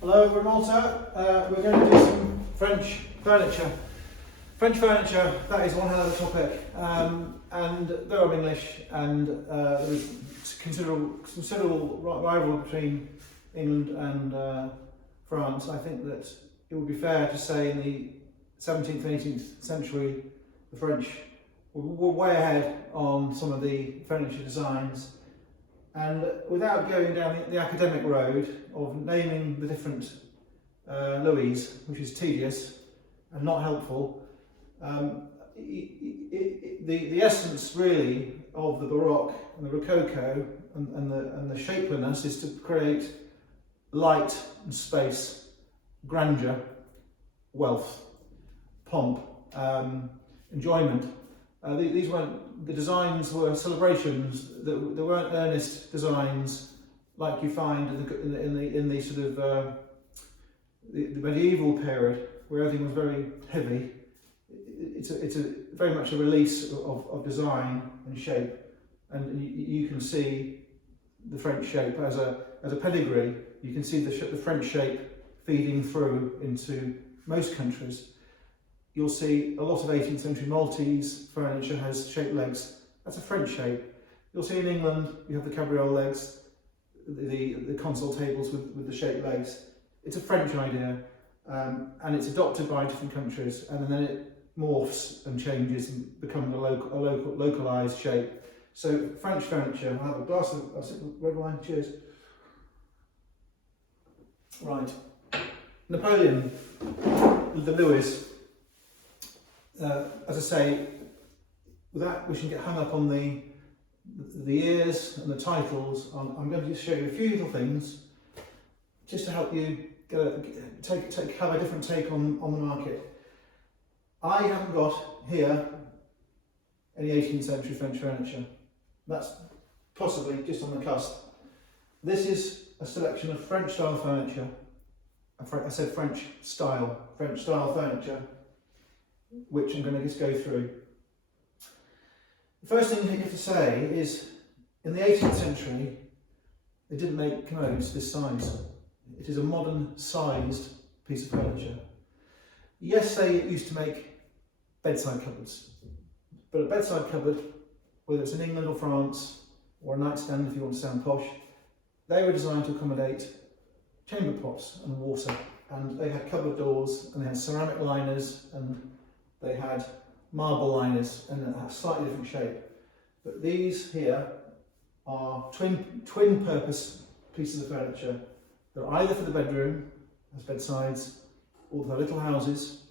Hello, we're in Malta. We're going to do some French furniture. French furniture, that is one hell of a topic. And though I'm English, and there's considerable rivalry between England and France, I think that it would be fair to say in the 17th and 18th century, the French were way ahead on some of the furniture designs. And without going down the academic road of naming the different Louis, which is tedious and not helpful, the essence really of the Baroque and the Rococo and the shapeliness is to create light and space, grandeur, wealth, pomp, enjoyment. These weren't, the designs were celebrations. They weren't earnest designs like you find in the sort of the medieval period where everything was very heavy. It's a very much a release of design and shape, and you can see the French shape as a pedigree. You can see the French shape feeding through into most countries. You'll see a lot of 18th century Maltese furniture has shaped legs. That's a French shape. You'll see in England, you have the cabriole legs, the console tables with the shaped legs. It's a French idea, and it's adopted by different countries, and then it morphs and changes and becomes a localized shape. So French furniture, I'll have a glass of red wine, cheers. Right, Napoleon, the Louis. As I say, without wishing to get hung up on the ears and the titles, I'm going to just show you a few little things just to help you have a different take on the market. I haven't got here any 18th century French furniture. That's possibly just on the cusp. This is a selection of French style furniture. I said French style furniture, which I'm going to just go through. The first thing you have to say is, in the 18th century, they didn't make commodes this size. It is a modern sized piece of furniture. Yes, they used to make bedside cupboards, but a bedside cupboard, whether it's in England or France, or a nightstand if you want to sound posh, they were designed to accommodate chamber pots and water, and they had cupboard doors, and they had ceramic liners, and they had marble liners and a slightly different shape. But these here are twin purpose pieces of furniture. They're either for the bedroom, as bedsides, or they're little houses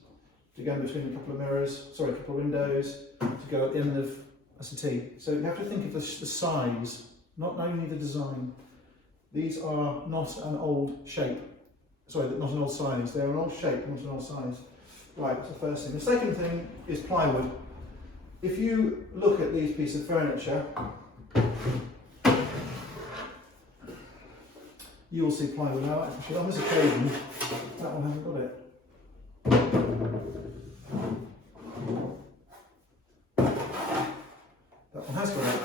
to go in between a couple of windows, to go at the end of a settee. So you have to think of the size, not only the design. These are not an old shape. Sorry, not an old size. They're an old shape, not an old size. Right, that's the first thing. The second thing is plywood. If you look at these pieces of furniture, you will see plywood. Now, actually, on this occasion, that one hasn't got it. That one has got it.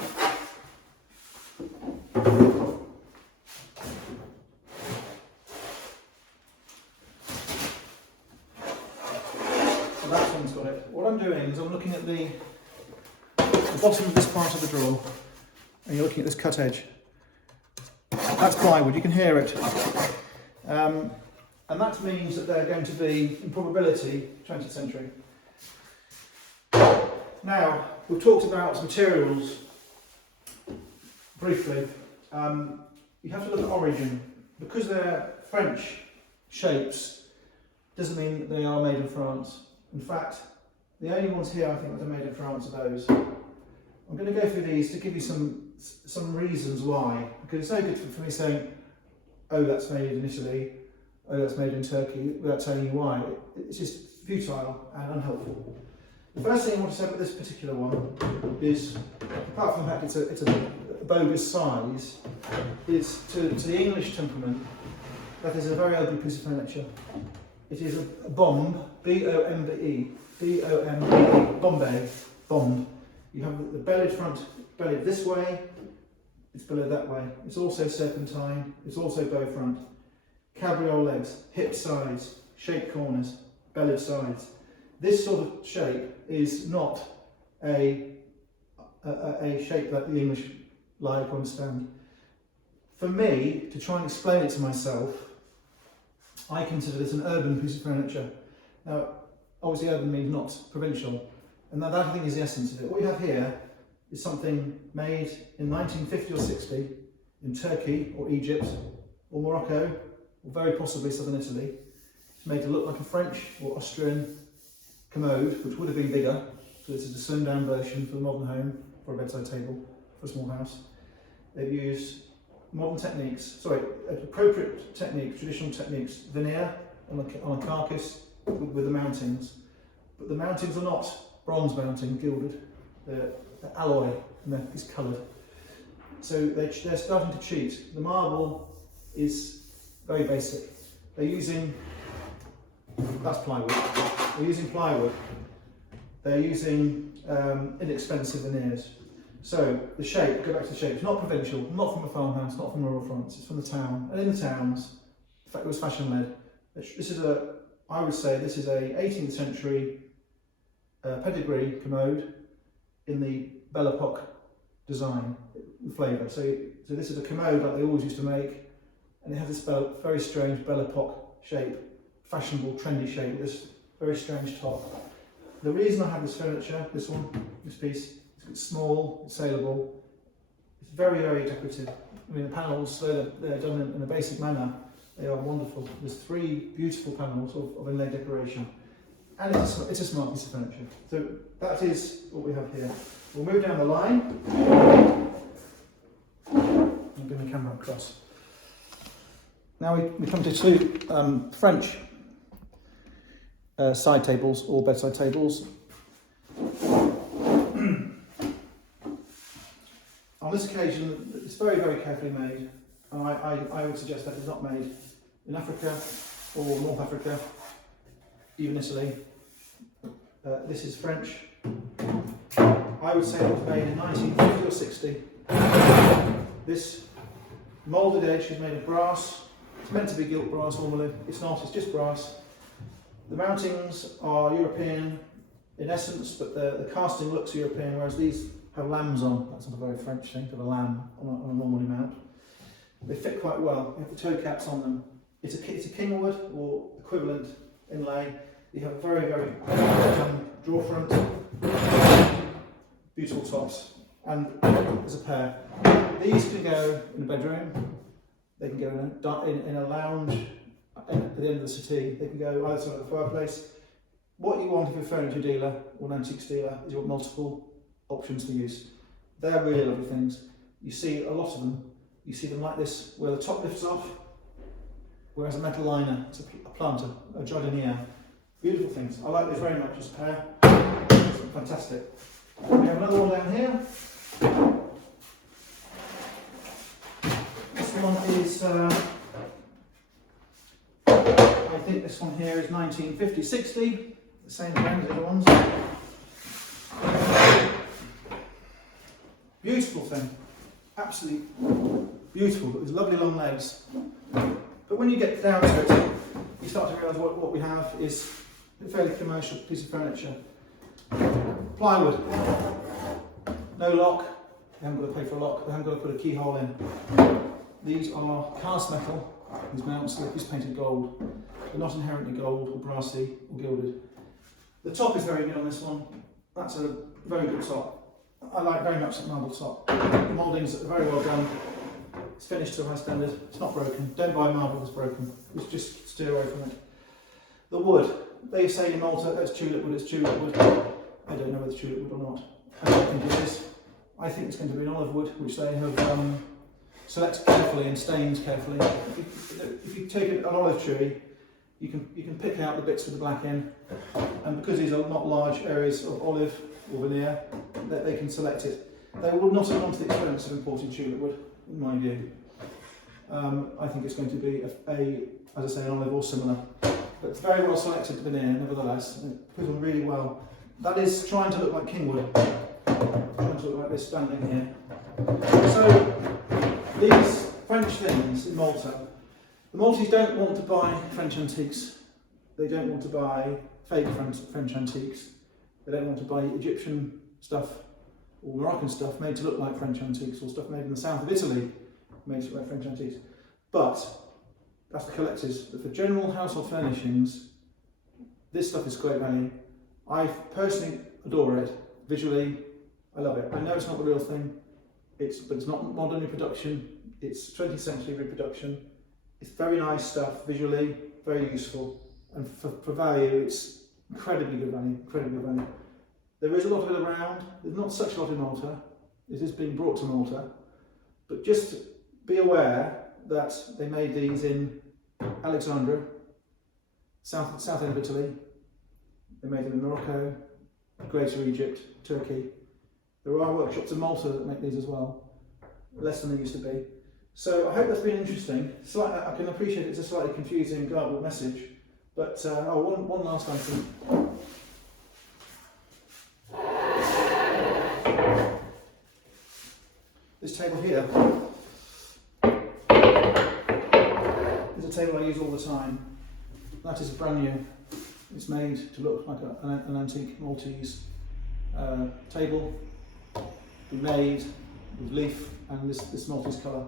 What I'm doing is I'm looking at the bottom of this part of the drawer, and you're looking at this cut edge. That's plywood, you can hear it. And that means that they're going to be, in probability, 20th century. Now, we've talked about materials briefly. You have to look at origin. Because they're French shapes, doesn't mean that they are made in France. In fact, the only ones here I think that are made in France are those. I'm going to go through these to give you some reasons why, because it's no good for me saying, oh, that's made in Italy, oh, that's made in Turkey, without telling you why. It's just futile and unhelpful. The first thing I want to say about this particular one is, apart from the fact it's a bogus size, is to the English temperament, that is a very ugly piece of furniture. It is a bomb, B-O-M-B-E, B-O-M-B-E, Bombay, bomb. You have the bellied front, bellied this way, it's bellied that way. It's also serpentine, it's also bow front. cabriole legs, hip sides, shaped corners, bellied sides. This sort of shape is not a shape that the English like or understand. For me, to try and explain it to myself, I consider this an urban piece of furniture. Now, obviously urban means not provincial, and that I think is the essence of it. What we have here is something made in 1950 or 60 in Turkey or Egypt or Morocco, or very possibly southern Italy. It's made to look like a French or Austrian commode, which would have been bigger. So this is a slimmed down version for the modern home, for a bedside table, for a small house. They've used modern techniques, appropriate techniques, traditional techniques, veneer on a carcass with the mountings. But the mountings are not bronze mounting, gilded, they're alloy and it's coloured. So they're starting to cheat. The marble is very basic. They're using, that's plywood, they're using plywood. They're using inexpensive veneers. So the shape, go back to the shape, it's not provincial, not from a farmhouse, not from rural France, it's from the town. And in the towns, in fact it was fashion led. This is I would say this is a 18th century pedigree commode in the Belle Epoque design, flavour. So this is a commode like they always used to make, and it has this very strange Belle Epoque shape, fashionable, trendy shape, with this very strange top. The reason I have this furniture, this piece, it's small, it's saleable, it's very, very decorative. I mean, the panels, they're done in a basic manner, they are wonderful. There's 3 beautiful panels of inlaid decoration, and it's a smart piece of furniture. So that is what we have here. We'll move down the line. I'll bring the camera across. Now we come to 2 French side tables or bedside tables. On this occasion, it's very, very carefully made, and I would suggest that it's not made in Africa or North Africa, even Italy. This is French. I would say it was made in 1950 or 60. This moulded edge is made of brass. It's meant to be gilt brass normally. It's not, it's just brass. The mountings are European in essence, but the casting looks European, whereas these have lambs on. That's not a very French thing, to have a lamb on a normally mount. They fit quite well. You have the toe caps on them. It's a kingwood or equivalent inlay. You have a very, very draw front, beautiful tops, and there's a pair. These can go in a bedroom. They can go in a lounge at the end of the settee. They can go either side of the fireplace. What you want if you're a furniture dealer or an antiques dealer is you want multiple options for use. They're really lovely things. You see a lot of them. You see them like this, where the top lifts off, whereas a metal liner, it's a planter, a jardiniere. Beautiful things. I like this very much as a pair. It's fantastic. We have another one down here. This one is, I think this one here is 1950-60, the same brand as the other ones. Beautiful thing, absolutely beautiful, but with lovely long legs. But when you get down to it, you start to realise what we have is a fairly commercial piece of furniture. Plywood, no lock, they haven't got to pay for a lock, they haven't got to put a keyhole in. These are cast metal, these mounts, they're just painted gold. They're not inherently gold or brassy or gilded. The top is very good on this one. That's a very good top. I like very much that marble top. The mouldings are very well done. It's finished to a high standard. It's not broken. Don't buy marble that's broken. Just steer away from it. The wood. They say in Malta that's tulip wood, it's tulip wood. I don't know whether it's tulip wood or not. I don't think it is. I think it's going to be an olive wood, which they have selected carefully and stained carefully. If you take an olive tree, you can pick out the bits with the black in, and because these are not large areas of olive or veneer, they can select it. They would not have gone to the expense of importing tulip wood, in my view. I think it's going to be as I say, an olive or similar, but it's very well selected veneer nevertheless. It puts on really well. That is trying to look like kingwood, trying to look like this standing here. So these French things in Malta, The Maltese don't want to buy French antiques. They don't want to buy fake French antiques. They don't want to buy Egyptian stuff or Moroccan stuff made to look like French antiques, or stuff made in the south of Italy made to look like French antiques. But that's the collectors. But for general household furnishings, this stuff is great value. I personally adore it. Visually, I love it. I know it's not the real thing, but it's not modern reproduction. It's 20th century reproduction. It's very nice stuff, visually, very useful. And for value, it's incredibly good value, incredibly good value. There is a lot of it around. There's not such a lot in Malta. It is being brought to Malta. But just be aware that they made these in Alexandria, south end of Italy. They made them in Morocco, Greater Egypt, Turkey. There are workshops in Malta that make these as well, less than they used to be. So I hope that's been interesting. I can appreciate it's a slightly confusing, garbled message, but one last item. This table here is a table I use all the time. That is brand new. It's made to look like an antique Maltese table, be made with leaf and this Maltese colour.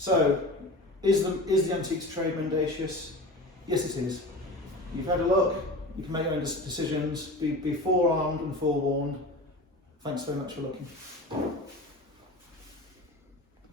So, is the antiques trade mendacious? Yes, it is. You've had a look. You can make your own decisions. Be forearmed and forewarned. Thanks very much for looking.